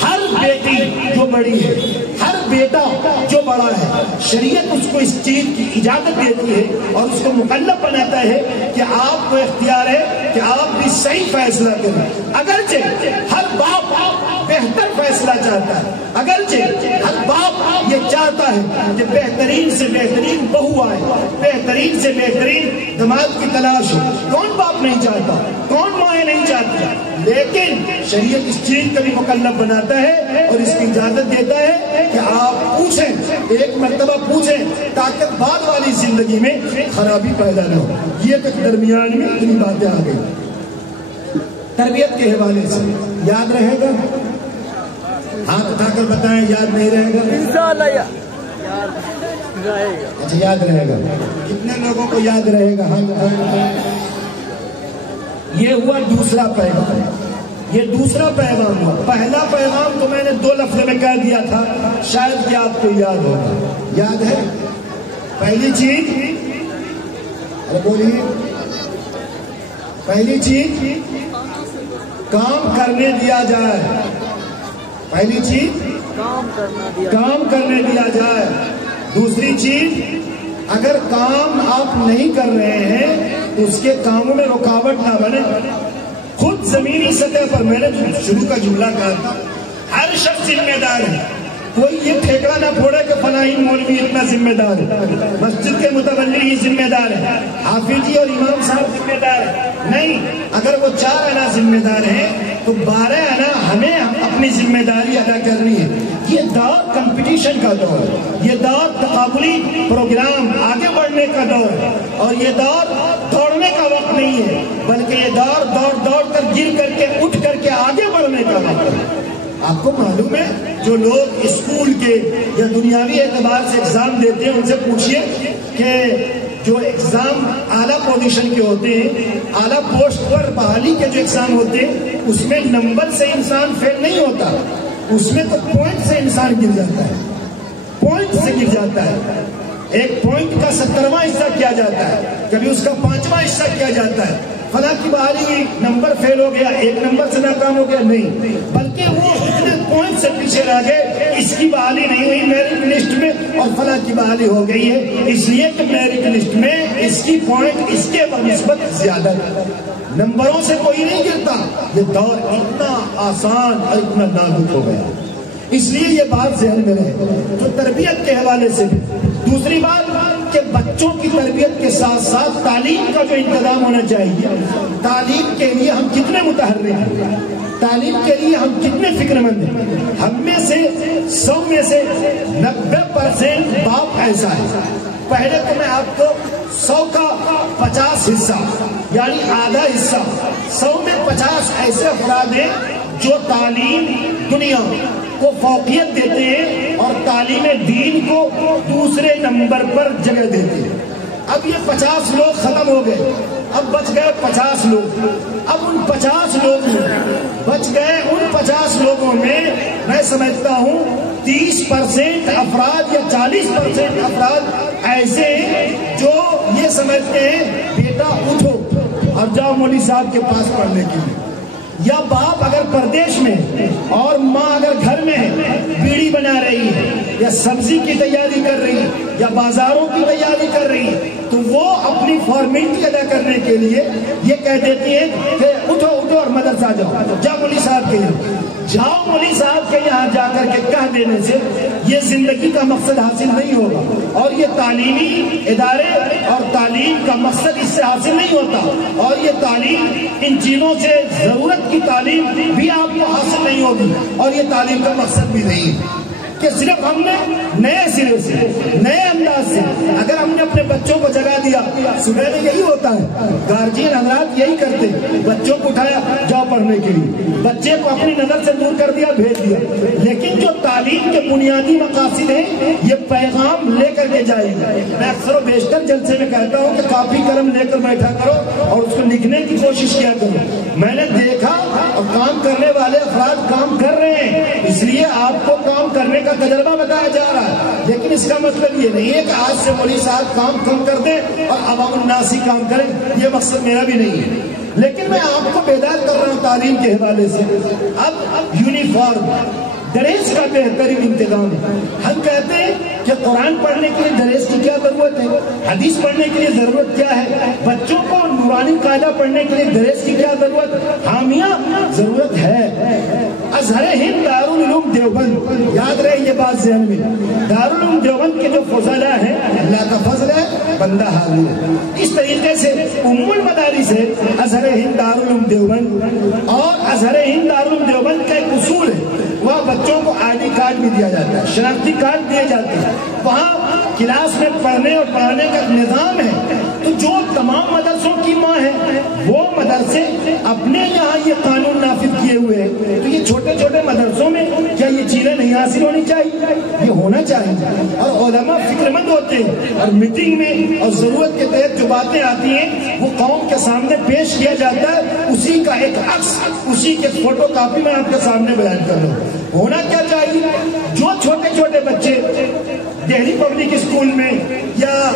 ہر بیٹی جو بڑی ہے، ہر بیٹا جو بڑا ہے، شریعت اس کو اس چیز کی اجازت دیتی ہے اور اس کو مکلف بناتا ہے کہ آپ کو اختیار ہے کہ آپ بھی صحیح فیصلہ کریں۔ اگرچہ ہر باپ بہتر فیصلہ چاہتا ہے، اگرچہ ہر باپ یہ چاہتا ہے کہ بہترین سے بہترین بہو آئے، بہترین سے بہترین داماد کی تلاش ہو، کون باپ نہیں چاہتا، کون مائیں نہیں چاہتی، لیکن شریعت اس چیز کا بھی مکلف بناتا ہے اور اس کی اجازت دیتا ہے کہ آپ پوچھیں، ایک مرتبہ پوچھیں تاکہ بعد والی زندگی میں خرابی پیدا نہ ہو۔ یہ تک درمیان میں اتنی باتیں آ گئی۔ تربیت کے حوالے سے یاد رہے گا؟ ہاتھ اٹھا کر بتائیں، یاد نہیں رہے گا؟ انشاءاللہ اچھا یاد رہے گا، کتنے لوگوں کو یاد رہے گا؟ یہ ہوا دوسرا پیغام، یہ دوسرا پیغام ہوا۔ پہلا پیغام تو میں نے 2 لفظ میں کہہ دیا تھا، شاید کہ آپ کو یاد ہوگا، یاد ہے؟ پہلی چیز بولیے، پہلی چیز کام کرنے دیا جائے، پہلی چیز کام کرنے دیا جائے۔ دوسری چیز اگر کام آپ نہیں کر رہے ہیں تو اس کے کاموں میں رکاوٹ نہ بنے۔ خود زمینی سطح پر میں نے شروع کا جملہ کہا تھا، ہر شخص ذمہ دار ہے، کوئی یہ ٹھیکہ نہ پھوڑے کہ فلاحی مولوی اتنا ذمہ دار ہے، مسجد کے متولی ہی ذمہ دار ہے، حافظی اور امام صاحب ذمہ دار ہے، نہیں، اگر وہ 4 آنا ذمہ دار ہیں تو 12 آنا ہمیں اپنی ذمہ داری ادا کرنی ہے۔ یہ دور کمپٹیشن کا دور ہے، یہ دور تقابلی پروگرام آگے بڑھنے کا دور ہے، اور یہ دور دوڑنے کا وقت نہیں ہے، بلکہ یہ دور دوڑ کر گر کر کے اٹھ کر کے آگے بڑھنے کا وقت ہے۔ آپ کو معلوم ہے جو لوگ اسکول کے یا دنیاوی اعتبار سے ایگزام دیتے ہیں ان سے پوچھئے کہ جو ایگزام اعلیٰ پوزیشن کے ہوتے ہیں، اعلیٰ پوسٹ پر بحالی کے جو ایگزام ہوتے ہیں اس میں نمبر سے انسان فیل نہیں ہوتا، اس میں تو پوائنٹ سے انسان گر جاتا ہے، پوائنٹ سے گر جاتا ہے۔ ایک پوائنٹ کا 70واں حصہ کیا جاتا ہے، کبھی اس کا 5واں حصہ کیا جاتا ہے۔ فلاں کی بحالی نمبر فیل ہو گیا، 1 نمبر سے ناکام ہو گیا، نہیں، بلکہ وہ اتنے پوائنٹ سے پیچھے رہ گئے، اس کی بحالی نہیں ہوئی میرٹ لسٹ میں اور فلاں کی بحالی ہو گئی ہے، اس لیے کہ میرٹ لسٹ میں اس کی پوائنٹ اس کے بنسبت زیادہ ہے۔ نمبروں سے کوئی نہیں گرتا، یہ دور اتنا آسان اور اتنا نازک ہو گیا، اس لیے یہ بات ذہن میں رہے۔ تو تربیت کے حوالے سے بھی دوسری بات کہ بچوں کی تربیت کے ساتھ ساتھ تعلیم کا جو انتظام ہونا چاہیے، تعلیم کے لیے ہم کتنے متحرک ہیں، تعلیم کے لیے ہم کتنے فکر مند ہیں۔ ہم میں سے 100 میں سے 90% باپ ایسا ہے۔ پہلے تو میں آپ کو 100 کا 50 حصہ یعنی آدھا حصہ، 100 میں 50 ایسے افراد ہیں جو تعلیم دنیا کو فوقیت دیتے ہیں اور تعلیم دین کو دوسرے نمبر پر جگہ دیتے ہیں۔ اب یہ 50 لوگ ختم ہو گئے، اب بچ گئے 50 لوگ۔ اب ان 50 لوگ بچ گئے، ان 50 لوگوں میں میں سمجھتا ہوں 30% افراد یا 40% افراد ایسے ہیں جو یہ سمجھتے ہیں بیٹا اٹھو اور جاؤ مولوی صاحب کے پاس پڑھنے کے لیے، یا باپ اگر پردیش میں اور ماں اگر گھر میں بیڑی بنا رہی ہے یا سبزی کی تیاری کر رہی ہے یا بازاروں کی تیاری کر رہی ہے، تو وہ اپنی فارمیلٹی ادا کرنے کے لیے یہ کہہ دیتی ہے کہ اٹھو اٹھو اور مدرسہ جاؤ مولوی صاحب کے یہاں جاؤ۔ مولوی صاحب کے یہاں جا کر کے کہہ دینے سے یہ زندگی کا مقصد حاصل نہیں ہوگا، اور یہ تعلیمی ادارے اور تعلیم کا مقصد اس سے حاصل نہیں ہوتا، اور یہ تعلیم ان چیزوں سے ضرورت کی تعلیم بھی آپ کو حاصل نہیں ہوگی، اور یہ تعلیم کا مقصد بھی نہیں ہے کہ صرف ہم نے نئے سرے سے نئے انداز سے اگر ہم نے اپنے بچوں کو جگا دیا۔ صبح میں یہی ہوتا ہے، گارجین حضرات یہی کرتے، بچوں کو اٹھایا جاؤ پڑھنے کے لیے، بچے کو اپنی نظر سے دور کر دیا بھیج دیا، لیکن جو تعلیم کے بنیادی مقاصد ہیں یہ پیغام لے کر کے جائے گا۔ میں اکثر و بیشتر جلسے میں کہتا ہوں کہ کاپی قلم لے کر بیٹھا کرو اور اس کو لکھنے کی کوشش کیا کرو۔ میں نے دیکھا اور کام کرنے والے افراد کام کر رہے ہیں، اس لیے آپ کو کام کرنے کا تجربہ بتایا جا رہا ہے، لیکن اس کا مطلب یہ نہیں ہے کہ آج سے مولوی صاحب کام کم کر دیں اور عوام الناس ہی کام کریں، یہ مقصد میرا بھی نہیں ہے۔ لیکن میں آپ کو بیدار کر رہا ہوں تعلیم کے حوالے سے۔ اب یونیفارم ڈریس کا بہترین انتظام ہے۔ ہم کہتے ہیں کہ قرآن پڑھنے کے لیے ڈریس کی کیا ضرورت ہے، حدیث پڑھنے کے لیے ضرورت کیا ہے، بچوں کو نورانی قاعدہ پڑھنے کے لیے ڈریس کی کیا ضرورت، حامیہ ضرورت ہے۔ ازہر ہند دارالعلوم دیوبند، یاد رہے یہ بات ذہن میں، دارالعلوم دیوبند کے جو فضلاء ہیں اللہ کا فضل ہے، بندہ حاضر ہے۔ اس طریقے سے ام المدارس ہے ازہر ہند دارالعلوم دیوبند، اور ازہر ہند دارالعلوم دیوبند کا ایک اصول ہے، وہاں بچوں کو آئی ڈی کارڈ بھی دیا جاتا ہے، شناختی کارڈ دیے جاتے ہیں، وہاں کلاس میں پڑھنے اور پڑھانے کا نظام ہے۔ تو جو تمام مدرسوں کی ماں ہے وہ مدرسے اپنے یہاں یہ قانون نافذ کیے ہوئے ہیں، تو یہ چھوٹے چھوٹے مدرسوں میں کیا یہ چیزیں نہیں حاصل ہونی چاہیے؟ یہ ہونا چاہیے، اور علماء فکر مند ہوتے ہیں، اور میٹنگ میں اور ضرورت کے تحت جو باتیں آتی ہیں وہ قوم کے سامنے پیش کیا جاتا ہے، اسی کا ایک عکس، اسی کے فوٹو کاپی میں آپ کے سامنے بیان کر رہا ہوں۔ ہونا کیا چاہیے؟ جو چھوٹے چھوٹے بچے دہلی پبلک اسکول میں یا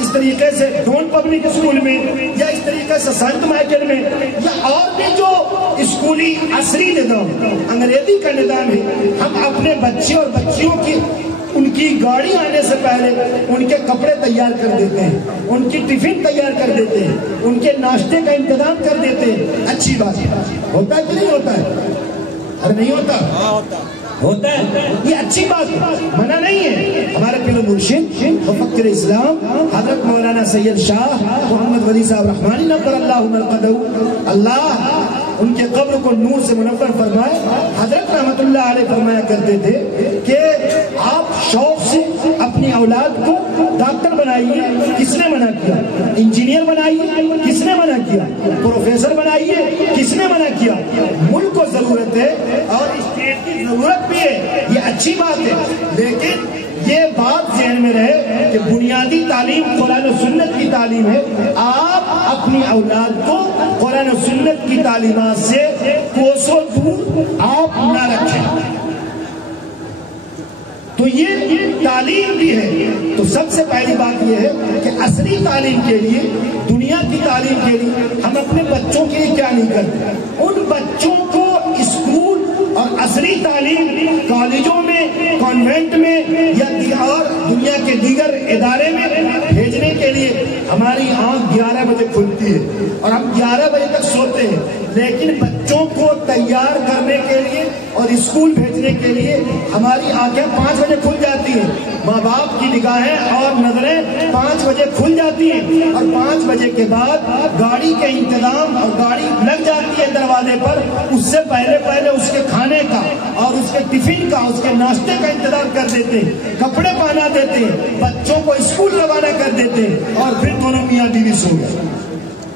اس طریقے سے ڈون پبلک اسکول میں یا اس طریقے سے سنت مائیکل میں یا اور بھی جو اسکولی عصری نظام انگریزی کا نظام ہے، ہم اپنے بچے اور بچیوں کی ان کی گاڑی آنے سے پہلے ان کے کپڑے تیار کر دیتے ہیں، ان کی ٹفن تیار کر دیتے ہیں، ان کے ناشتے کا انتظام کر دیتے ہیں۔ اچھی بات ہوتا ہے کہ نہیں ہوتا ہے؟ ارے نہیں ہوتا؟ ہوتا ہے، یہ اچھی بات ہے، منع نہیں ہے۔ ہمارے پیر و مرشد مفکر اسلام حضرت مولانا سید شاہ محمد ولی صاحب رحمانی نور اللہ مرقدہ، اللہ ان کے قبر کو نور سے منور فرمائے، حضرت رحمت اللہ علیہ فرمایا کرتے تھے کہ آپ شوق سے اپنی اولاد کو ڈاکٹر بنائیے، کس نے منع کیا؟ انجینئر بنائیے، کس نے منع کیا؟ پروفیسر بنائیے، کس نے منع کیا؟ ملک کو ضرورت ہے اور اسٹیٹ کی ضرورت بھی ہے، یہ اچھی بات ہے، لیکن یہ بات ذہن میں رہے کہ بنیادی تعلیم قرآن و سنت کی تعلیم ہے۔ آپ اپنی اولاد کو قرآن و سنت کی تعلیمات سے کوسوں دور آپ نہ رکھیں، تو یہ تعلیم بھی ہے۔ تو سب سے پہلی بات یہ ہے کہ عصری تعلیم کے لیے، دنیا کی تعلیم کے لیے ہم اپنے بچوں کے لیے کیا نہیں کرتے، ان بچوں کو اسکول اور عصری تعلیم کالجوں میں، کانوینٹ میں یا اور دنیا کے دیگر ادارے میں بھیجنے کے لیے ہماری آنکھ 11 بجے کھلتی ہے اور ہم 11 بجے تک سوتے ہیں، لیکن بچوں کو تیار کرنے کے لیے اور اسکول بھیجنے کے لیے ہماری آنکھیں 5 بجے کھل جاتی ہیں، ماں باپ کی نگاہیں اور نظریں 5 بجے کھل جاتی ہیں، اور 5 بجے کے بعد گاڑی کے انتظام اور گاڑی لگ جاتی ہے دروازے پر، اس سے پہلے اس کے کھانے کا اور اس کے ٹفن کا، اس کے ناشتے کا انتظام کر دیتے ہیں، کپڑے پہنا دیتے ہیں، بچوں کو اسکول روانہ کر دیتے ہیں، اور پھر دونوں میاں بیوی سو گئے،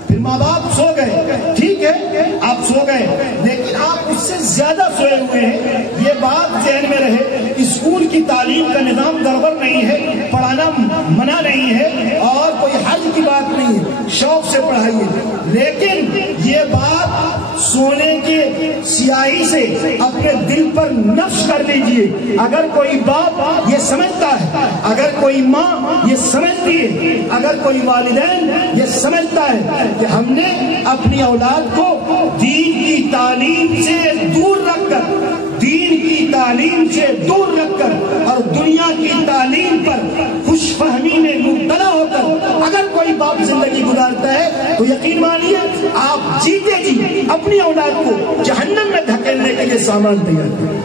پھر ماں باپ سو گئے، ٹھیک ہے آپ سو گئے، لیکن آپ اس سے زیادہ سوئے ہوئے ہیں۔ یہ بات ذہن میں رہے، اسکول کی تعلیم کا نظام گڑبڑ نہیں ہے، پڑھانا منع نہیں ہے اور کوئی حرج کی بات نہیں ہے، شوق سے پڑھائیے، لیکن یہ بات سونے کے سیاہی سے اپنے دل پر نقش کر لیجئے۔ اگر کوئی باپ یہ سمجھتا ہے، اگر کوئی ماں یہ سمجھتی ہے، اگر کوئی والدین یہ سمجھتا ہے کہ ہم نے اپنی اولاد کو دین کی تعلیم سے دور رکھ کر، دین کی تعلیم سے دور رکھ کر اور دنیا کی تعلیم پر خوش فہمی میں مبتلا ہو کر اگر کوئی باپ زندگی گزارتا ہے تو یقین مانیے آپ جیتے جی اپنی اولاد کو جہنم میں دھکیلنے کے لیے سامان تیار کریں،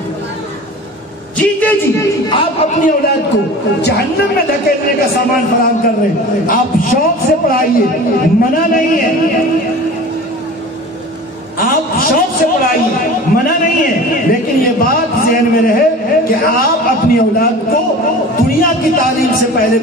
جیتے جی آپ اپنی اولاد کو جہنم میں دھکیلنے کا سامان فراہم کر رہے ہیں۔ آپ شوق سے پڑھائیے، منع نہیں ہے، آپ شوق سے پڑھائیے، منع نہیں ہے، لیکن یہ بات ذہن میں رہے کہ آپ اپنی اولاد کو دنیا کی تعلیم سے پہلے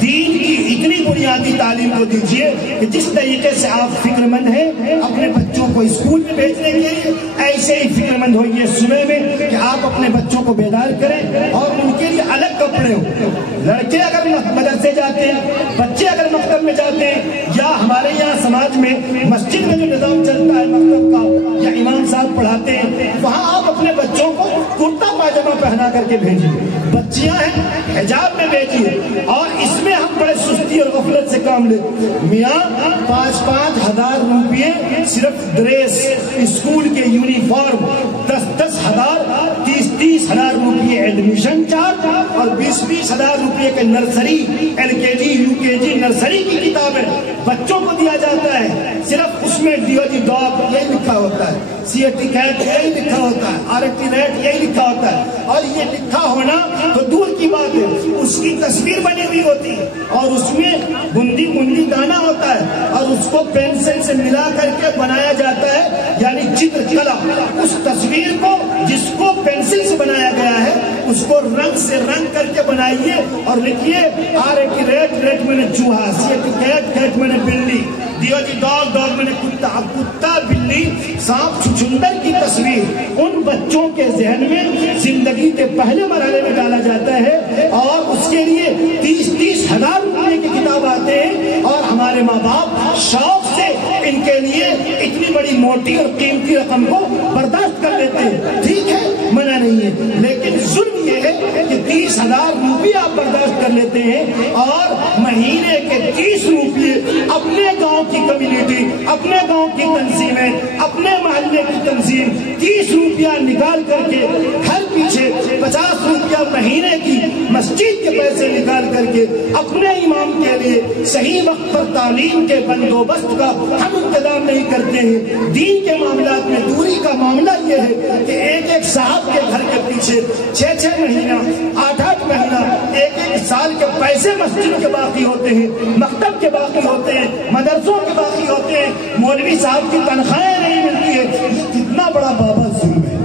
دین کی اتنی بنیادی تعلیم کو دیجیے کہ جس طریقے سے آپ فکر مند ہیں اپنے بچوں کو اسکول میں بھیجنے کے لیے، ایسے ہی فکر مند ہوئیے صبح میں کہ آپ اپنے بچوں کو بیدار کریں اور ان کے لیے الگ کپڑے ہو۔ لڑکے اگر مدرسے جاتے ہیں، بچے اگر مکتب میں جاتے ہیں، یا ہمارے یہاں سماج میں مسجد میں جو نظام چلتا ہے مکتب کا یا امام صاحب پڑھاتے ہیں، وہاں آپ اپنے بچوں کو کرتا پاجامہ پہنا کر کے بھیجیے، بچیاں ہیں حجاب میں بھیجیے، اور اس میں ہم بڑے سستی اور غفلت سے کام لیتے ہیں۔ میاں 5-5 ہزار روپیے صرف ڈریس، اسکول کے یونیفارم، 10-10 ہزار، 30-30 ہزار روپیے ایڈمیشن چارج اور 20-20 ہزار روپیے کے نرسری، LKG UKG نرسری کی کتابیں بچوں کو دیا جاتا ہے۔ صرف اس میں DOG ڈاگ یہی لکھا ہوتا ہے، CAT کیٹ یہی لکھا ہوتا ہے، RT ریٹ یہی لکھا ہوتا ہے، اور یہ لکھا ہونا تو دور کی بات ہے، اس کی تصویر بنی ہوئی ہوتی ہے اور اس میں بندی بندی دانا ہوتا ہے اور اس کو پینسل سے ملا کر کے بنایا جاتا ہے، یعنی چتر کلا۔ اس تصویر کو جس کو پینسل سے بنایا گیا ہے اس کو رنگ سے رنگ کر کے بنائیے اور لکھیے RT ریٹ میں نے چوہا، CAT کیٹ میں نے بلی، DOG ڈاگ میں نے کتا، کتا بلی سانپ چھچندر کی تصویر ان بچوں کے ذہن میں زندگی کے پہلے مرحلے میں ڈالا جاتا ہے، اور اس کے لیے 30-30 ہزار روپے کی کتاب آتے ہیں، اور ہمارے ماں باپ شوق سے ان کے لیے اتنی بڑی موٹی اور قیمتی رقم کو برداشت کر لیتے ہیں۔ ٹھیک ہے، منع نہیں ہے، لیکن ظلم یہ ہے کہ 30 ہزار روپے آپ برداشت کر لیتے ہیں اور مہینے کے 30 روپے اپنے گاؤں کی کمیونٹی، اپنے گاؤں کی تنظیمیں، اپنے محلے کی تنظیم 30 روپیہ نکال کر کے ہر پیچھے 50 روپیہ مہینے کی مسجد کے پیسے نکال کر کے اپنے امام کے لیے صحیح وقت پر تعلیم کے بندوبست کا ہم انتظام نہیں کرتے ہیں۔ دین کے معاملات میں دوری کا معاملہ یہ ہے کہ ایک صاحب کے گھر کے پیچھے 6-6 مہینہ، 8-8 مہینہ، 1-1 سال کے پیسے مسجد کے باقی ہوتے ہیں، مکتب کے باقی ہوتے ہیں، مدرسوں کے باقی ہوتے ہیں، مولوی صاحب کی تنخواہیں نہیں ملتی ہے۔ کتنا بڑا بابا ظلم ہے۔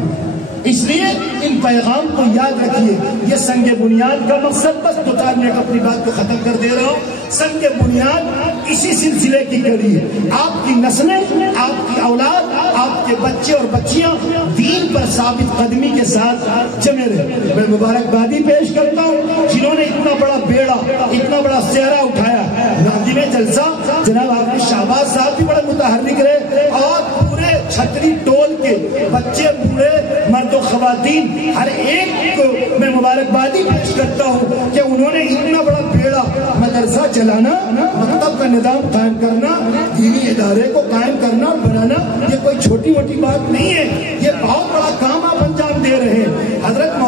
اس لیے ان پیغام کو یاد رکھیے۔ یہ سنگ بنیاد کا مقصد بس بتانے میں اپنی بات کو ختم کر دے رہا ہوں۔ سنگ بنیاد اسی سلسلے کی کڑی ہے۔ آپ کی نسلیں، آپ کی اولاد، آپ کے بچے اور بچیاں دین پر ثابت قدمی کے ساتھ جمے رہے۔ میں مبارکبادی پیش کرتا ہوں جنہوں نے اتنا بڑا بیڑا، اتنا بڑا سہرا اٹھایا۔ ناظم جلسہ جناب آپ شہباز صاحب بھی بڑے متحرک رہے، اور پورے چھتری ٹول کے بچے، بوڑھے، مرد و خواتین، ہر ایک کو میں مبارکبادی پیش کرتا ہوں کہ انہوں نے اتنا بڑا بیڑا، مدرسہ چلانا، مکتب کا نظام قائم کرنا، دینی ادارے کو قائم کرنا اور بنانا، یہ کوئی چھوٹی موٹی بات نہیں ہے، یہ بہت بڑا کام آپ انجام دے رہے ہیں۔ حضرت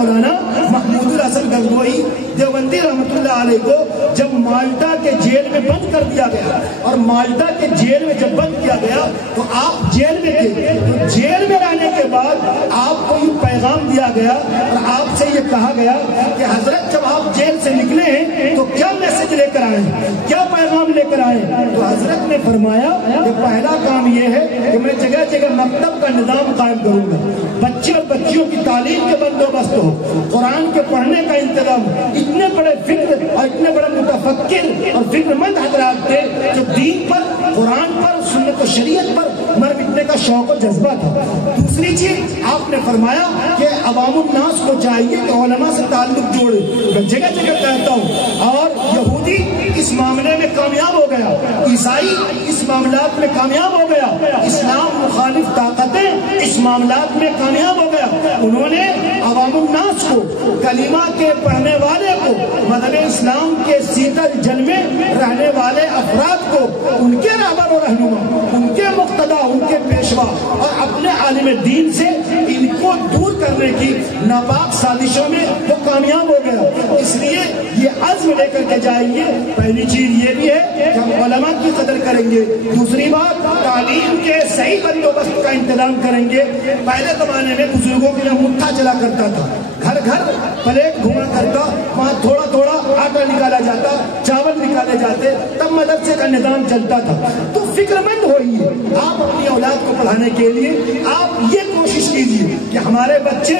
دیوبندی رحمتullah علیہ کو جب مالٹا کے جیل میں بند کر دیا گیا، اور مالٹا کے جیل میں جب بند کیا گیا تو آپ جیل میں تھے، تو جیل میں رہنے کے بعد آپ کو یہ پیغام دیا گیا اور آپ سے یہ کہا گیا کہ حضرت جب آپ جیل سے نکلے ہیں تو کیا میسج لے کر آئے ہیں، کیا پیغام لے کر آئے ہیں؟ تو حضرت نے فرمایا کہ پہلا کام یہ ہے کہ میں جگہ جگہ مکتب کا نظام قائم کروں گا، بچے اور بچیوں کی تعلیم کے بندوبست ہو، قرآن کے پڑھنے کا انتظام۔ اتنے بڑے فکر اور اتنے بڑے متفکر اور فکر مند حضرات تھے جو دین پر، قرآن پر، سنت و شریعت پر مر مٹنے کا شوق و جذبہ تھا۔ دوسری چیز آپ نے فرمایا کہ عوام الناس کو چاہیے کہ علماء سے تعلق جوڑے۔ میں جگہ جگہ کہتا ہوں، اور یہودی اس معاملے میں کامیاب ہو گیا، عیسائی اس معاملات میں کامیاب ہو گیا، اسلام مخالف طاقتیں اس معاملات میں کامیاب ہو گیا۔ انہوں نے عوام الناس کو، کلمہ کے پڑھنے والے کو، مذہب اسلام کے سیتل جل میں رہنے والے افراد کو، ان کے رہبر و رہنما، ان کے مقتدا، ان کے پیشوا اور اپنے عالم دین سے ان کو دور کرنے کی ناپاک سازشوں میں وہ کامیاب ہو گیا۔ اس لیے یہ عزم لے کر کے جائیں گے۔ پہلی چیز یہ بھی ہے کہ ہم علماء کی قدر کریں گے، دوسری بات تعلیم کے صحیح بندوبست کا انتظام کریں گے۔ پہلے زمانے میں بزرگوں کے لیے مٹھا چلا کرتا تھا، گھر گھر پلیٹ گھوما کرتا، وہاں تھوڑا تھوڑا آٹا نکالا جاتا، چاول نکالے جاتے، تب مدرسے کا نظام چلتا تھا۔ تو فکر مند ہوئیے، آپ اپنی اولاد کو پڑھانے کے لیے آپ یہ کوشش کیجیے کہ ہمارے بچے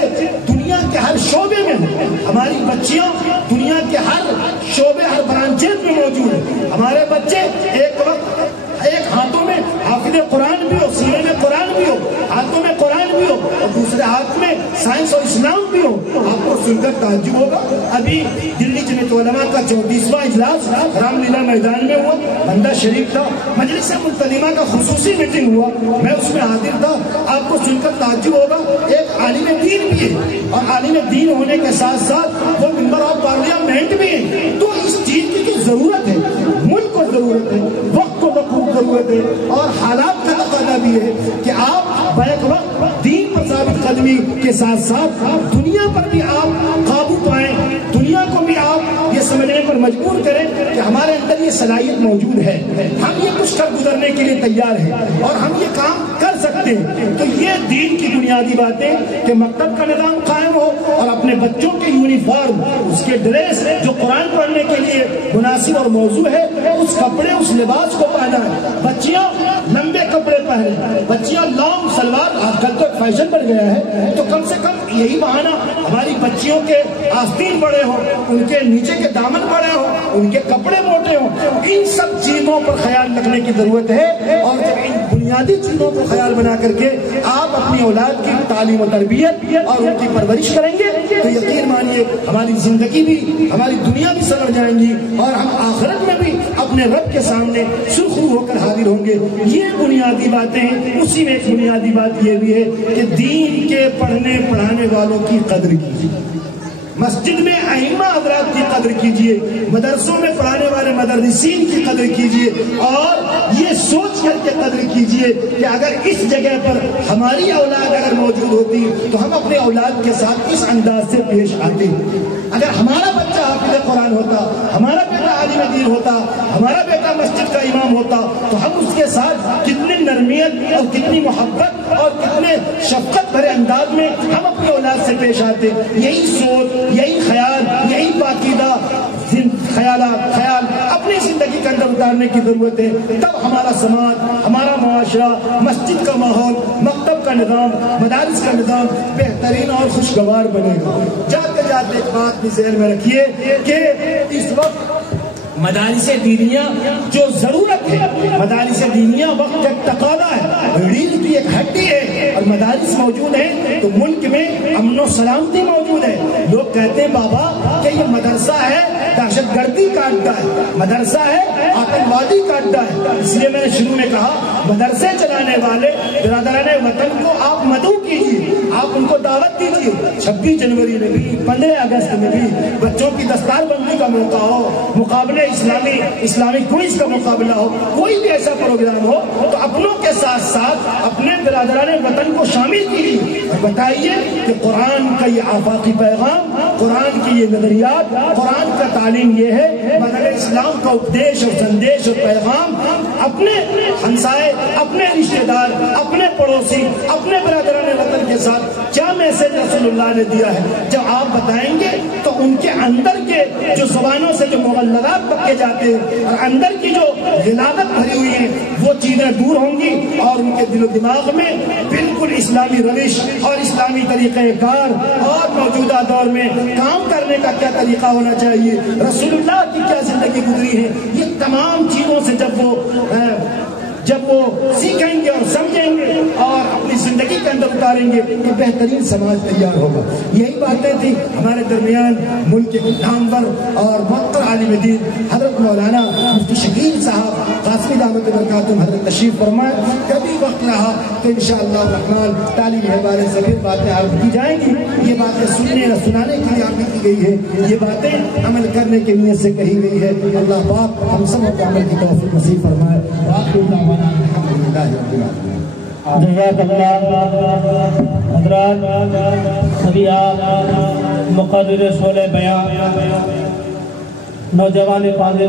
دنیا کے ہر شعبے میں ہوں، ہماری بچیاں دنیا کے ہر شعبے، ہر برانچز میں موجود ہیں۔ ہمارے بچے ایک وقت ایک ہاتھوں میں حافظ قرآن بھی ہو، سینے میں قرآن بھی ہو، ہاتھوں میں قرآن بھی ہو، اور دوسرے ہاتھ میں سائنس اور اسلام بھی ہو۔ آپ کو سن کر تعجب ہوگا، ابھی دلی جمعیت علماء کا 34واں اجلاس رام لیلا میدان میں ہوا، بندہ شریف تھا، مجلس منتظمہ کا خصوصی میٹنگ ہوا، میں اس میں حاضر تھا۔ آپ کو سن کر تعجب ہوگا، ایک عالم دین بھی ہے، اور عالم دین ہونے کے ساتھ ساتھ وہ ممبر آف پارلیمنٹ بھی ہے۔ تو اس چیز کی جو ضرورت ہے، ملک کو ضرورت ہے، وقت کو ضرورت ہے، اور حالات کا تقاضا بھی ہے کہ آپ بیک وقت دین پر ثابت قدمی کے ساتھ ساتھ دنیا پر بھی آپ قابو پائیں، دنیا کو بھی آپ یہ سمجھنے پر مجبور کریں کہ ہمارے اندر یہ صلاحیت موجود ہے، ہم یہ کچھ کر گزرنے کے لیے تیار ہیں اور ہم یہ کام کر سکتے ہیں۔ تو یہ دین کی بنیادی باتیں کہ مکتب کا نظام قائم ہو، اور اپنے بچوں کے یونیفارم، اس کے ڈریس جو قرآن پڑھنے کے لیے مناسب اور موضوع ہے، اس کپڑے، اس لباس کو پہنا ہے۔ بچیاں لمبے کپڑے پہنے، بچیاں لانگ سلوار، آج کل تو فیشن بڑھ گیا ہے، تو کم سے کم یہی بہانہ ہماری بچیوں کے آستین بڑے ہوں، ان کے نیچے کے دامن بڑے ہوں، ان کے کپڑے موٹے ہوں۔ ان سب چیزوں پر خیال رکھنے کی ضرورت ہے، اور جب ان بنیادی چیزوں کو خیال بنا کر کے آپ اپنی اولاد کی تعلیم و تربیت اور ان کی پرورش کریں گے تو یقین مانیے ہماری زندگی بھی، ہماری دنیا بھی سنور جائیں گی، اور ہم آخرت میں بھی اپنے رب کے سامنے سرخرو ہو کر حاضر ہوں گے۔ یہ بنیادی باتیں ہیں۔ اسی میں ایک بنیادی بات یہ بھی ہے کہ دین کے پڑھنے پڑھانے والوں کی قدر کیجیے، مسجد میں ائمہ حضرات کی قدر کیجیے، مدرسوں میں پڑھانے والے مدرسین کی قدر کیجیے، اور یہ سوچ کر کے قدر کیجیے کہ اگر اس جگہ پر ہماری اولاد اگر موجود ہوتی تو ہم اپنے اولاد کے ساتھ اس انداز سے پیش آتے۔ اگر ہمارا بچہ حافظ قرآن ہوتا، ہمارا بیٹا عالم دین ہوتا، ہمارا بیٹا مسجد کا امام ہوتا، تو ہم اس کے ساتھ کتنی نرمیت اور کتنی محبت اور کتنے شفقت بھرے انداز میں ہم اپنی اولاد سے پیش آتے۔ یہی سوچ، یہی خیال، یہی پاکیدہ خیال اپنی زندگی کے اندر اتارنے کی ضرورت ہے۔ تب ہمارا سماج، ہمارا معاشرہ، مسجد کا ماحول، مکتب کا نظام، مدارس کا نظام بہترین اور خوشگوار بنے گا۔ جاتے جاتے ایک بات بھی ذہن میں رکھیے کہ اس وقت مدارس دینیہ جو ضرورت ہے، مدارس دینیہ وقت کا تقاضا ہے، ریڑھ کی ایک ہڈی ہے، اور مدارس موجود ہیں تو ملک میں امن و سلامتی موجود ہے۔ لوگ کہتے ہیں بابا کہ یہ مدرسہ ہے دہشت گردی کا اڈا ہے، مدرسہ ہے آتنکوادی کا اڈا ہے۔ اس لیے میں نے شروع میں کہا مدرسے چلانے والے برادران وطن کو آپ مدعو کیجیے، آپ ان کو دعوت دیجیے۔ 26 جنوری میں بھی، 15 اگست میں بھی بچوں کی دستار بندی کا موقع ہو، مقابلے اسلامی کوئز کا مقابلہ ہو، کوئی بھی ایسا پروگرام ہو تو اپنوں کے ساتھ ساتھ اپنے برادران وطن کو شامل کیجیے۔ بتائیے کہ قرآن کا یہ آفاقی پیغام، قرآن کی یہ نظریات، قرآن کا تعلیم یہ ہے، مگر اسلام کا اپدیش اور سندیش اور پیغام اپنے ہمسائے، اپنے رشتہ دار، اپنے پڑوسی، اپنے برادران وطن کے ساتھ کیا میسج رسول اللہ نے دیا ہے، جب آپ بتائیں گے تو ان کے اندر کے جو زبانوں سے جو مغلظات پکے جاتے ہیں اور اندر کی جو غلاظت بھری ہوئی ہے وہ چیزیں دور ہوں گی، اور ان کے دل و دماغ میں بالکل اسلامی روش اور اسلامی طریقہ کار اور موجودہ دور میں کام کرنے کا کیا طریقہ ہونا چاہیے، رسول اللہ کی کیا زندگی گزری ہے، یہ تمام چیزوں سے جب وہ سیکھیں گے اور سمجھیں گے اور اپنی زندگی کے اندر اتاریں گے تو بہترین سماج تیار ہوگا۔ یہی باتیں تھی ہمارے درمیان ملک کے نامور اور موقر عالم دین حضرت مولانا مفتی شکیل صاحب قاسمی دعوت برکاتہم حضرت تشریف فرمائے، کبھی وقت رہا تو انشاءاللہ الرحمن تعلیم حوالے سے پھر باتیں عرض کی جائیں گی۔ یہ باتیں سننے اور سنانے کے لیے عرض کی گئی ہے، یہ باتیں عمل کرنے کے نیت سے کہی گئی ہے۔ اللہ پاک ہم سب کو عمل کی توفیق نصیب فرمائے۔ جزاک اللہ حضرات، سبھی آپ مقرر شعلہ بیان، نوجوان فاضل